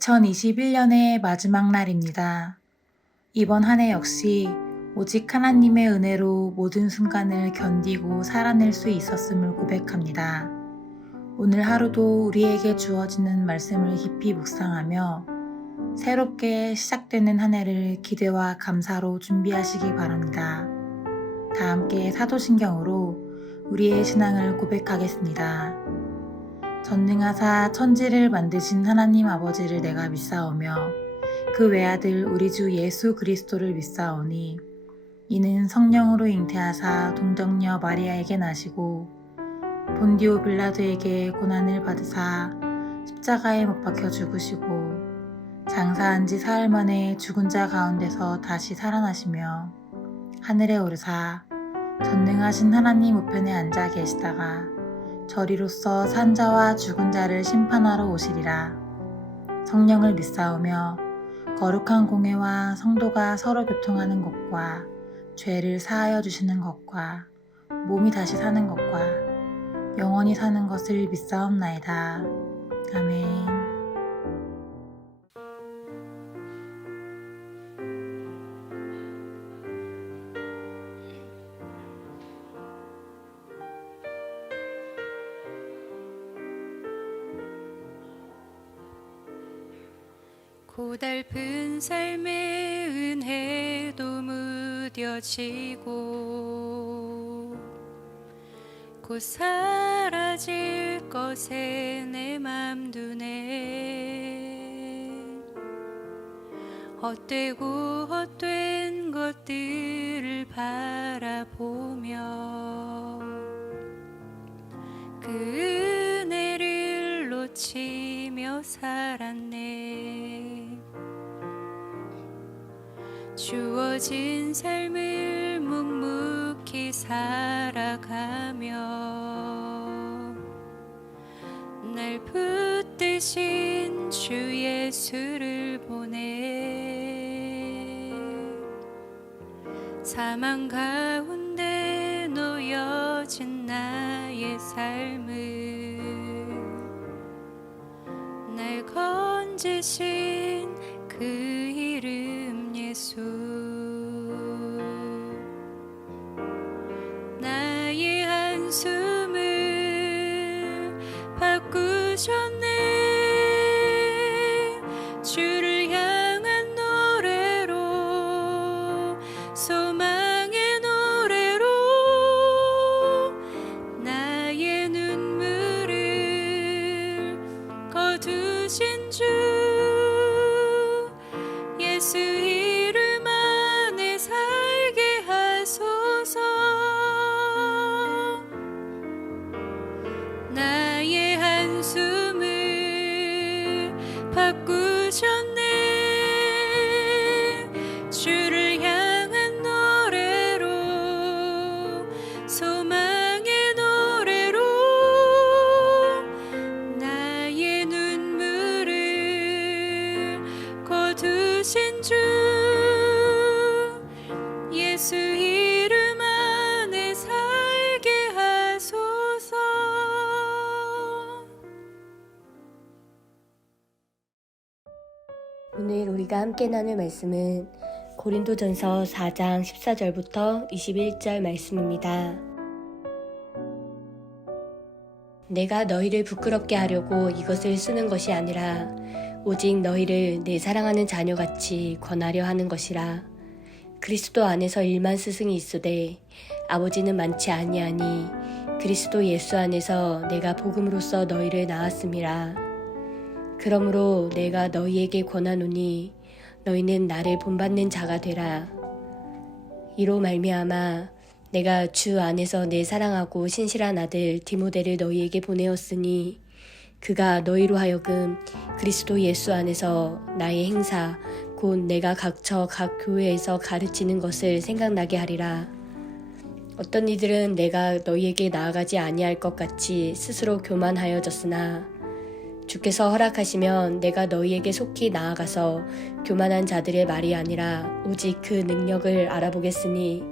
2021년의 마지막 날입니다. 이번 한 해 역시 오직 하나님의 은혜로 모든 순간을 견디고 살아낼 수 있었음을 고백합니다. 오늘 하루도 우리에게 주어지는 말씀을 깊이 묵상하며 새롭게 시작되는 한 해를 기대와 감사로 준비하시기 바랍니다. 다 함께 사도신경으로 우리의 신앙을 고백하겠습니다. 전능하사 천지를 만드신 하나님 아버지를 내가 믿사오며 그 외아들 우리 주 예수 그리스도를 믿사오니 이는 성령으로 잉태하사 동정녀 마리아에게 나시고 본디오 빌라도에게 고난을 받으사 십자가에 못 박혀 죽으시고 장사한 지 사흘 만에 죽은 자 가운데서 다시 살아나시며 하늘에 오르사 전능하신 하나님 우편에 앉아 계시다가 저리로서 산 자와 죽은 자를 심판하러 오시리라. 성령을 믿사오며 거룩한 공회와 성도가 서로 교통하는 것과 죄를 사하여 주시는 것과 몸이 다시 사는 것과 영원히 사는 것을 믿사옵나이다. 아멘. 고달픈 삶의 은혜도 무뎌지고 곧 사라질 것에 내 맘 두네. 헛되고 헛된 것들을 바라보며 그 은혜를 놓치며 살았네. 주어진 삶을 묵묵히 살아가며 날 붙드신 주 예수를 보내. 사망 가운데 놓여진 나의 삶을 날 건지신 그 이름 예수. 나의 한숨을 바꾸셨네. 주를 향한 노래로, 소망의 노래로 나의 눈물을 거두신 주 예수 이름 안에 살게 하소서. 나의 한숨을 바꾸셨네. 주를 향한 노래로, 소망의 노래로 나의 눈물을 거두신 주 예수 이름 안에 살게 하소서. 오늘 우리가 함께 나눌 말씀은 고린도전서 4장 14절부터 21절 말씀입니다. 내가 너희를 부끄럽게 하려고 이것을 쓰는 것이 아니라 오직 너희를 내 사랑하는 자녀같이 권하려 하는 것이라. 그리스도 안에서 1만 스승이 있으되 아버지는 많지 아니하니 그리스도 예수 안에서 내가 복음으로써 너희를 낳았음이라. 그러므로 내가 너희에게 권하노니 너희는 나를 본받는 자가 되라. 이로 말미암아 내가 주 안에서 내 사랑하고 신실한 아들 디모데를 너희에게 보내었으니 그가 너희로 하여금 그리스도 예수 안에서 나의 행사 곧 내가 각처 각 교회에서 가르치는 것을 생각나게 하리라. 어떤 이들은 내가 너희에게 나아가지 아니할 것 같이 스스로 교만하여졌으나 주께서 허락하시면 내가 너희에게 속히 나아가서 교만한 자들의 말이 아니라 오직 그 능력을 알아보겠으니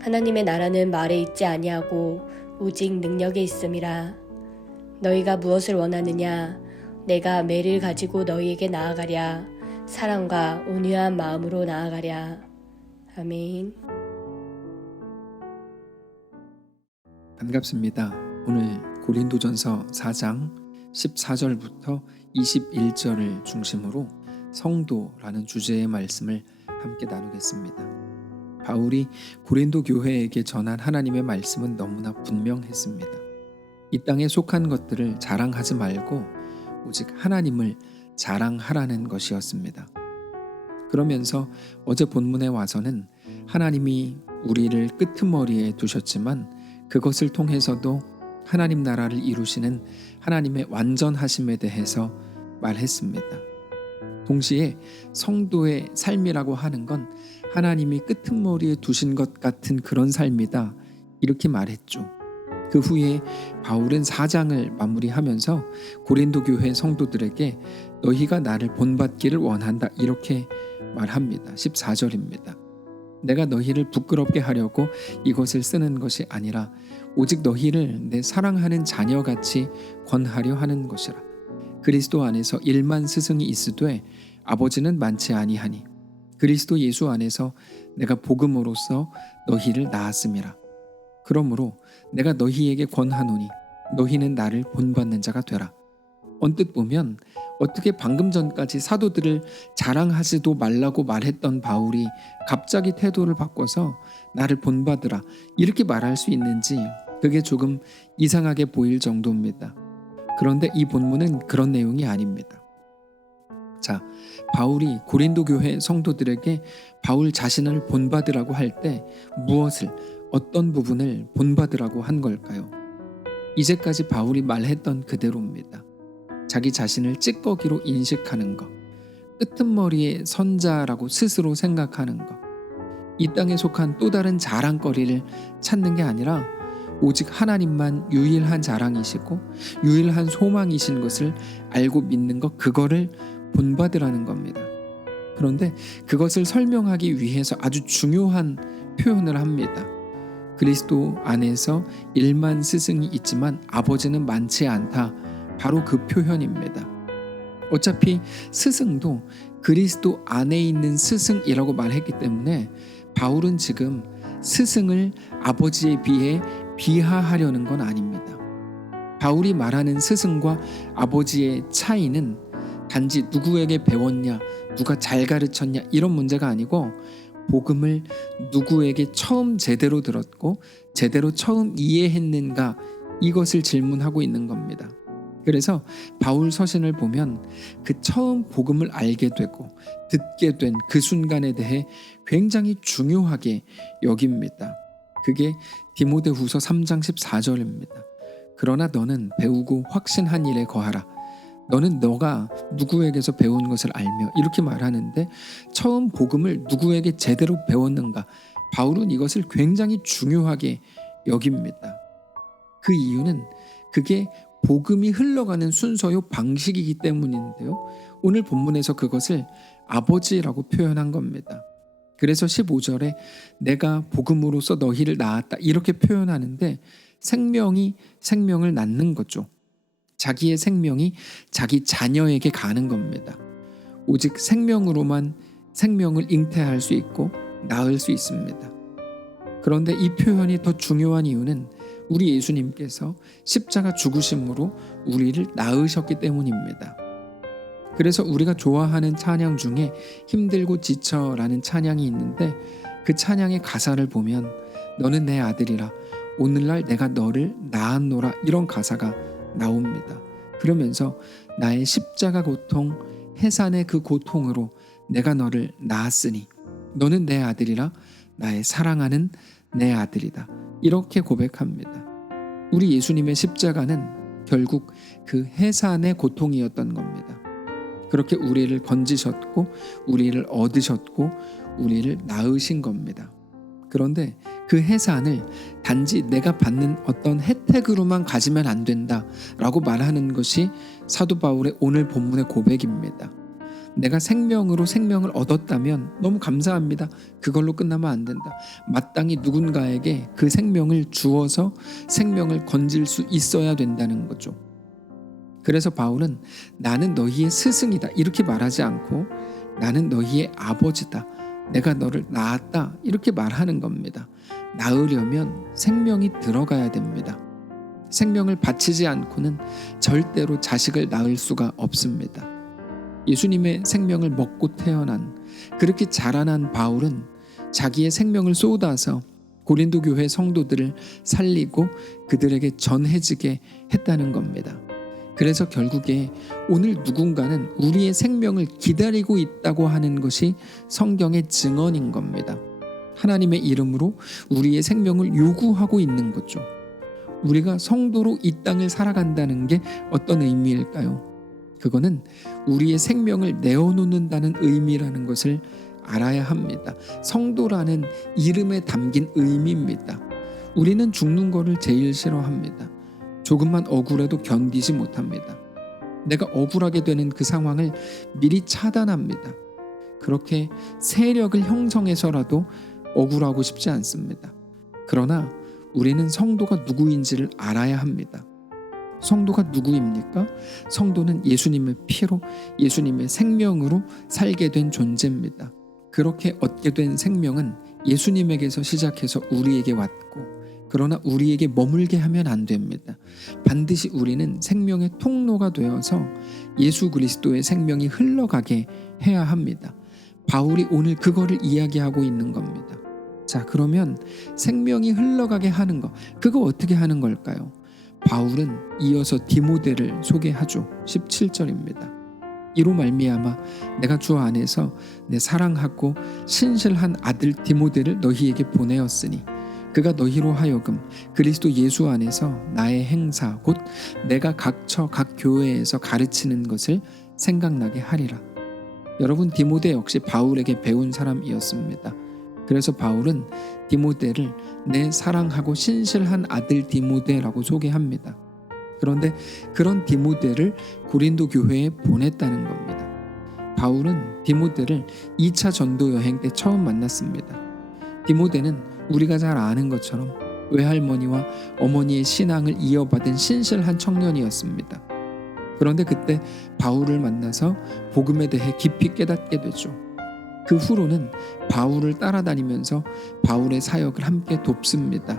하나님의 나라는 말에 있지 아니하고 오직 능력에 있음이라. 너희가 무엇을 원하느냐 내가 매를 가지고 너희에게 나아가랴. 사랑과 온유한 마음으로 나아가랴. 아멘. 반갑습니다. 오늘 고린도전서 4장 14절부터 21절을 중심으로 성도라는 주제의 말씀을 함께 나누겠습니다. 바울이 고린도 교회에게 전한 하나님의 말씀은 너무나 분명했습니다. 이 땅에 속한 것들을 자랑하지 말고 오직 하나님을 자랑하라는 것이었습니다. 그러면서 어제 본문에 와서는 하나님이 우리를 끄트머리에 두셨지만 그것을 통해서도 하나님 나라를 이루시는 하나님의 완전하심에 대해서 말했습니다. 동시에 성도의 삶이라고 하는 건 하나님이 끄트머리에 두신 것 같은 그런 삶이다, 이렇게 말했죠. 그 후에 바울은 4장을 마무리하면서 고린도 교회 성도들에게 너희가 나를 본받기를 원한다, 이렇게 말합니다. 14절입니다. 내가 너희를 부끄럽게 하려고 이것을 쓰는 것이 아니라 오직 너희를 내 사랑하는 자녀같이 권하려 하는 것이라. 그리스도 안에서 1만 스승이 있으되 아버지는 많지 아니하니 그리스도 예수 안에서 내가 복음으로써 너희를 낳았음이라. 그러므로 내가 너희에게 권하노니 너희는 나를 본받는 자가 되라. 언뜻 보면 어떻게 방금 전까지 사도들을 자랑하지도 말라고 말했던 바울이 갑자기 태도를 바꿔서 나를 본받으라, 이렇게 말할 수 있는지 그게 조금 이상하게 보일 정도입니다. 그런데 이 본문은 그런 내용이 아닙니다. 자, 바울이 고린도 교회 성도들에게 바울 자신을 본받으라고 할 때 무엇을, 어떤 부분을 본받으라고 한 걸까요? 이제까지 바울이 말했던 그대로입니다. 자기 자신을 찌꺼기로 인식하는 것, 끄트머리의 선자라고 스스로 생각하는 것, 이 땅에 속한 또 다른 자랑거리를 찾는 게 아니라 오직 하나님만 유일한 자랑이시고 유일한 소망이신 것을 알고 믿는 것, 그거를 본받으라는 겁니다. 그런데 그것을 설명하기 위해서 아주 중요한 표현을 합니다. 그리스도 안에서 1만 스승이 있지만 아버지는 많지 않다, 바로 그 표현입니다. 어차피 스승도 그리스도 안에 있는 스승이라고 말했기 때문에 바울은 지금 스승을 아버지에 비해 비하하려는 건 아닙니다. 바울이 말하는 스승과 아버지의 차이는 단지 누구에게 배웠냐, 누가 잘 가르쳤냐, 이런 문제가 아니고 복음을 누구에게 처음 제대로 들었고 제대로 처음 이해했는가, 이것을 질문하고 있는 겁니다. 그래서 바울 서신을 보면 그 처음 복음을 알게 되고 듣게 된 그 순간에 대해 굉장히 중요하게 여깁니다. 그게 디모데후서 3장 14절입니다. 그러나 너는 배우고 확신한 일에 거하라. 너는 너가 누구에게서 배운 것을 알며, 이렇게 말하는데 처음 복음을 누구에게 제대로 배웠는가, 바울은 이것을 굉장히 중요하게 여깁니다. 그 이유는 그게 복음이 흘러가는 순서요 방식이기 때문인데요. 오늘 본문에서 그것을 아버지라고 표현한 겁니다. 그래서 15절에 내가 복음으로써 너희를 낳았다, 이렇게 표현하는데 생명이 생명을 낳는 거죠. 자기의 생명이 자기 자녀에게 가는 겁니다. 오직 생명으로만 생명을 잉태할 수 있고 낳을 수 있습니다. 그런데 이 표현이 더 중요한 이유는 우리 예수님께서 십자가 죽으심으로 우리를 낳으셨기 때문입니다. 그래서 우리가 좋아하는 찬양 중에 힘들고 지쳐라는 찬양이 있는데 그 찬양의 가사를 보면 너는 내 아들이라 오늘날 내가 너를 낳았노라, 이런 가사가 나옵니다. 그러면서 나의 십자가 고통, 해산의 그 고통으로 내가 너를 낳았으니 너는 내 아들이라 나의 사랑하는 내 아들이다, 이렇게 고백합니다. 우리 예수님의 십자가는 결국 그 해산의 고통이었던 겁니다. 그렇게 우리를 건지셨고 우리를 얻으셨고 우리를 낳으신 겁니다. 그런데 그 해산을 단지 내가 받는 어떤 혜택으로만 가지면 안 된다라고 말하는 것이 사도 바울의 오늘 본문의 고백입니다. 내가 생명으로 생명을 얻었다면 너무 감사합니다. 그걸로 끝나면 안 된다. 마땅히 누군가에게 그 생명을 주어서 생명을 건질 수 있어야 된다는 거죠. 그래서 바울은 나는 너희의 스승이다 이렇게 말하지 않고 나는 너희의 아버지다, 내가 너를 낳았다 이렇게 말하는 겁니다. 낳으려면 생명이 들어가야 됩니다. 생명을 바치지 않고는 절대로 자식을 낳을 수가 없습니다. 예수님의 생명을 먹고 태어난, 그렇게 자라난 바울은 자기의 생명을 쏟아서 고린도 교회 성도들을 살리고 그들에게 전해지게 했다는 겁니다. 그래서 결국에 오늘 누군가는 우리의 생명을 기다리고 있다고 하는 것이 성경의 증언인 겁니다. 하나님의 이름으로 우리의 생명을 요구하고 있는 거죠. 우리가 성도로 이 땅을 살아간다는 게 어떤 의미일까요? 그거는 우리의 생명을 내어놓는다는 의미라는 것을 알아야 합니다. 성도라는 이름에 담긴 의미입니다. 우리는 죽는 거를 제일 싫어합니다. 조금만 억울해도 견디지 못합니다. 내가 억울하게 되는 그 상황을 미리 차단합니다. 그렇게 세력을 형성해서라도 억울하고 싶지 않습니다. 그러나 우리는 성도가 누구인지를 알아야 합니다. 성도가 누구입니까? 성도는 예수님의 피로, 예수님의 생명으로 살게 된 존재입니다. 그렇게 얻게 된 생명은 예수님에게서 시작해서 우리에게 왔고, 그러나 우리에게 머물게 하면 안 됩니다. 반드시 우리는 생명의 통로가 되어서 예수 그리스도의 생명이 흘러가게 해야 합니다. 바울이 오늘 그거를 이야기하고 있는 겁니다. 자, 그러면 생명이 흘러가게 하는 거, 그거 어떻게 하는 걸까요? 바울은 이어서 디모데를 소개하죠. 17절입니다. 이로 말미암아 내가 주 안에서 내 사랑하고 신실한 아들 디모데를 너희에게 보내었으니 그가 너희로 하여금 그리스도 예수 안에서 나의 행사 곧 내가 각처 각 교회에서 가르치는 것을 생각나게 하리라. 여러분, 디모데 역시 바울에게 배운 사람이었습니다. 그래서 바울은 디모데를 내 사랑하고 신실한 아들 디모데라고 소개합니다. 그런데 그런 디모데를 고린도 교회에 보냈다는 겁니다. 바울은 디모데를 2차 전도 여행 때 처음 만났습니다. 디모데는 우리가 잘 아는 것처럼 외할머니와 어머니의 신앙을 이어받은 신실한 청년이었습니다. 그런데 그때 바울을 만나서 복음에 대해 깊이 깨닫게 되죠. 그 후로는 바울을 따라다니면서 바울의 사역을 함께 돕습니다.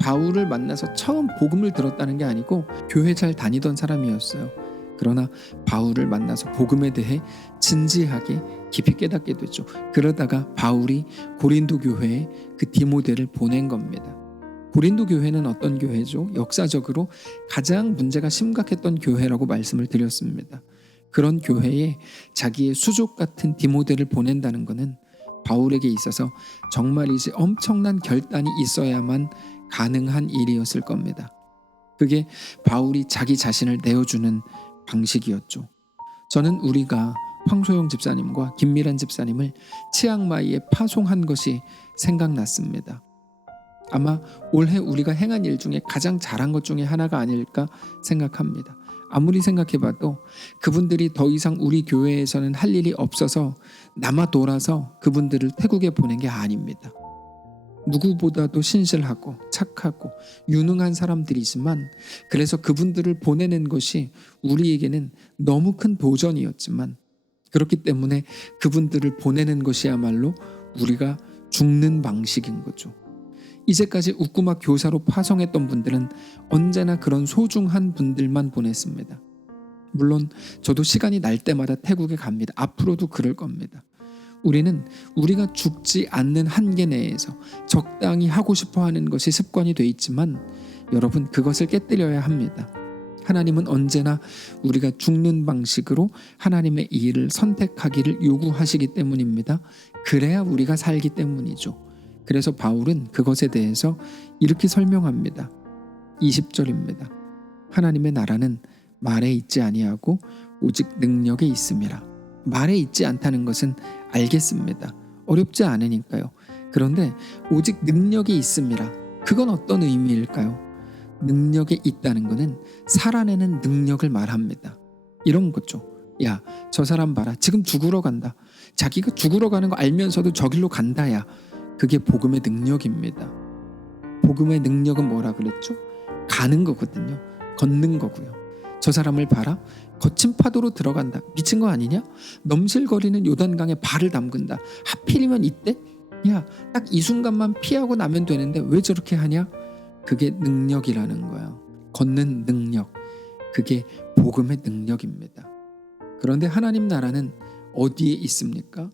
바울을 만나서 처음 복음을 들었다는 게 아니고 교회 잘 다니던 사람이었어요. 그러나 바울을 만나서 복음에 대해 진지하게 깊이 깨닫게 되죠. 그러다가 바울이 고린도 교회에 그 디모데를 보낸 겁니다. 고린도 교회는 어떤 교회죠? 역사적으로 가장 문제가 심각했던 교회라고 말씀을 드렸습니다. 그런 교회에 자기의 수족 같은 디모데를 보낸다는 것은 바울에게 있어서 정말이지 엄청난 결단이 있어야만 가능한 일이었을 겁니다. 그게 바울이 자기 자신을 내어주는 방식이었죠. 저는 우리가 황소영 집사님과 김미란 집사님을 치앙마이에 파송한 것이 생각났습니다. 아마 올해 우리가 행한 일 중에 가장 잘한 것 중에 하나가 아닐까 생각합니다. 아무리 생각해봐도 그분들이 더 이상 우리 교회에서는 할 일이 없어서 남아 돌아서 그분들을 태국에 보낸 게 아닙니다. 누구보다도 신실하고 착하고 유능한 사람들이지만, 그래서 그분들을 보내는 것이 우리에게는 너무 큰 도전이었지만, 그렇기 때문에 그분들을 보내는 것이야말로 우리가 죽는 방식인 거죠. 이제까지 웃구막 교사로 파송했던 분들은 언제나 그런 소중한 분들만 보냈습니다. 물론 저도 시간이 날 때마다 태국에 갑니다. 앞으로도 그럴 겁니다. 우리는 우리가 죽지 않는 한계 내에서 적당히 하고 싶어 하는 것이 습관이 돼 있지만, 여러분, 그것을 깨뜨려야 합니다. 하나님은 언제나 우리가 죽는 방식으로 하나님의 일을 선택하기를 요구하시기 때문입니다. 그래야 우리가 살기 때문이죠. 그래서 바울은 그것에 대해서 이렇게 설명합니다. 20절입니다. 하나님의 나라는 말에 있지 아니하고 오직 능력에 있음이라. 말에 있지 않다는 것은 알겠습니다. 어렵지 않으니까요. 그런데 오직 능력이 있음이라. 그건 어떤 의미일까요? 능력에 있다는 것은 살아내는 능력을 말합니다. 이런 거죠. 야, 저 사람 봐라. 지금 죽으러 간다. 자기가 죽으러 가는 거 알면서도 저길로 간다. 야, 그게 복음의 능력입니다. 복음의 능력은 뭐라 그랬죠? 가는 거거든요. 걷는 거고요. 저 사람을 봐라. 거친 파도로 들어간다. 미친 거 아니냐? 넘실거리는 요단강에 발을 담근다. 하필이면 이때? 야, 딱 이 순간만 피하고 나면 되는데 왜 저렇게 하냐? 그게 능력이라는 거야. 걷는 능력. 그게 복음의 능력입니다. 그런데 하나님 나라는 어디에 있습니까?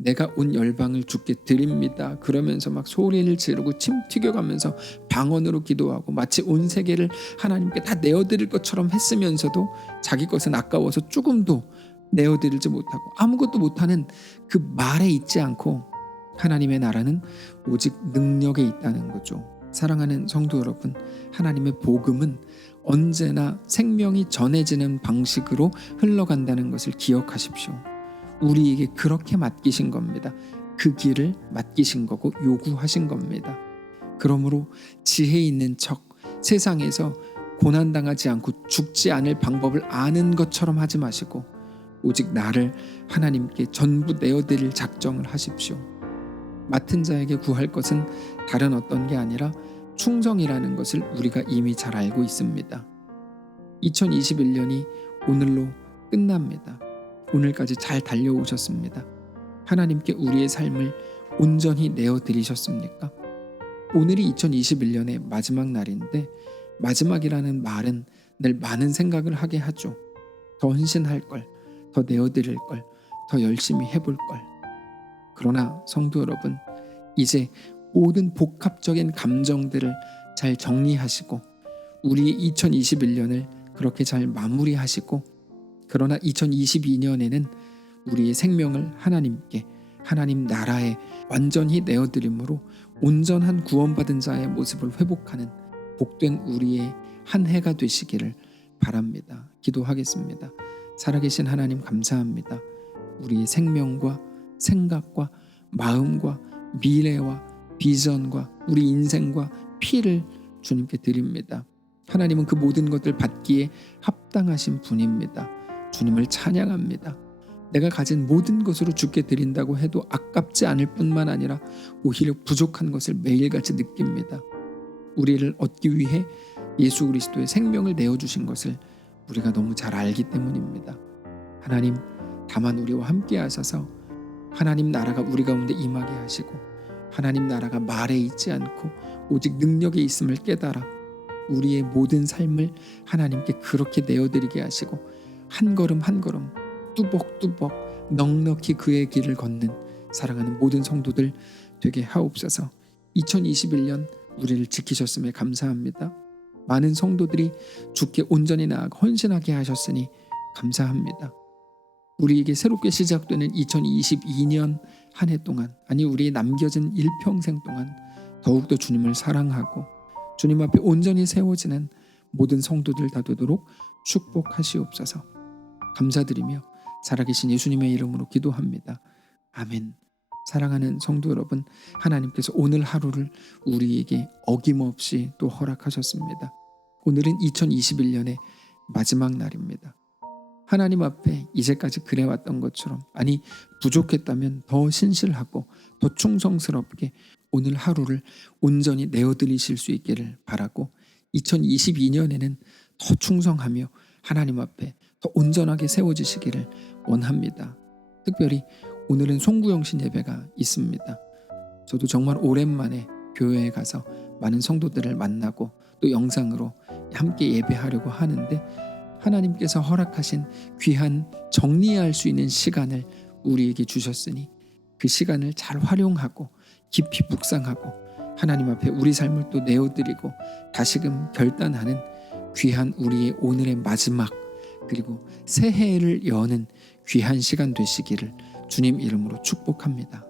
내가 온 열방을 주께 드립니다. 그러면서 막 소리를 지르고 침 튀겨가면서 방언으로 기도하고 마치 온 세계를 하나님께 다 내어드릴 것처럼 했으면서도 자기 것은 아까워서 조금도 내어드리지 못하고 아무것도 못하는 그 말에 있지 않고 하나님의 나라는 오직 능력에 있다는 거죠. 사랑하는 성도 여러분, 하나님의 복음은 언제나 생명이 전해지는 방식으로 흘러간다는 것을 기억하십시오. 우리에게 그렇게 맡기신 겁니다. 그 길을 맡기신 거고 요구하신 겁니다. 그러므로 지혜 있는 척 세상에서 고난당하지 않고 죽지 않을 방법을 아는 것처럼 하지 마시고 오직 나를 하나님께 전부 내어드릴 작정을 하십시오. 맡은 자에게 구할 것은 다른 어떤 게 아니라 충성이라는 것을 우리가 이미 잘 알고 있습니다. 2021년이 오늘로 끝납니다. 오늘까지 잘 달려오셨습니다. 하나님께 우리의 삶을 온전히 내어드리셨습니까? 오늘이 2021년의 마지막 날인데 마지막이라는 말은 늘 많은 생각을 하게 하죠. 더 헌신할 걸, 더 내어드릴 걸, 더 열심히 해볼 걸. 그러나 성도 여러분, 이제 모든 복합적인 감정들을 잘 정리하시고 우리의 2021년을 그렇게 잘 마무리하시고 그러나 2022년에는 우리의 생명을 하나님께 하나님 나라에 완전히 내어드림으로 온전한 구원받은 자의 모습을 회복하는 복된 우리의 한 해가 되시기를 바랍니다. 기도하겠습니다. 살아계신 하나님 감사합니다. 우리의 생명과 생각과 마음과 미래와 비전과 우리 인생과 피를 주님께 드립니다. 하나님은 그 모든 것들 받기에 합당하신 분입니다. 주님을 찬양합니다. 내가 가진 모든 것으로 주께 드린다고 해도 아깝지 않을 뿐만 아니라 오히려 부족한 것을 매일같이 느낍니다. 우리를 얻기 위해 예수 그리스도의 생명을 내어주신 것을 우리가 너무 잘 알기 때문입니다. 하나님, 다만 우리와 함께 하셔서 하나님 나라가 우리 가운데 임하게 하시고 하나님 나라가 말에 있지 않고 오직 능력에 있음을 깨달아 우리의 모든 삶을 하나님께 그렇게 내어드리게 하시고 한 걸음 한 걸음 뚜벅뚜벅 넉넉히 그의 길을 걷는 사랑하는 모든 성도들 되게 하옵소서. 2021년 우리를 지키셨음에 감사합니다. 많은 성도들이 주께 온전히 나아가 헌신하게 하셨으니 감사합니다. 우리에게 새롭게 시작되는 2022년 한 해 동안, 아니 우리의 남겨진 일평생 동안 더욱더 주님을 사랑하고 주님 앞에 온전히 세워지는 모든 성도들 다 되도록 축복하시옵소서. 감사드리며 살아계신 예수님의 이름으로 기도합니다. 아멘. 사랑하는 성도 여러분, 하나님께서 오늘 하루를 우리에게 어김없이 또 허락하셨습니다. 오늘은 2021년의 마지막 날입니다. 하나님 앞에 이제까지 그래왔던 것처럼, 아니 부족했다면 더 신실하고 더 충성스럽게 오늘 하루를 온전히 내어드리실 수 있기를 바라고 2022년에는 더 충성하며 하나님 앞에 더 온전하게 세워지시기를 원합니다. 특별히 오늘은 송구영신 예배가 있습니다. 저도 정말 오랜만에 교회에 가서 많은 성도들을 만나고 또 영상으로 함께 예배하려고 하는데 하나님께서 허락하신 귀한 정리할 수 있는 시간을 우리에게 주셨으니 그 시간을 잘 활용하고 깊이 묵상하고 하나님 앞에 우리 삶을 또 내어드리고 다시금 결단하는 귀한 우리의 오늘의 마지막 그리고 새해를 여는 귀한 시간 되시기를 주님 이름으로 축복합니다.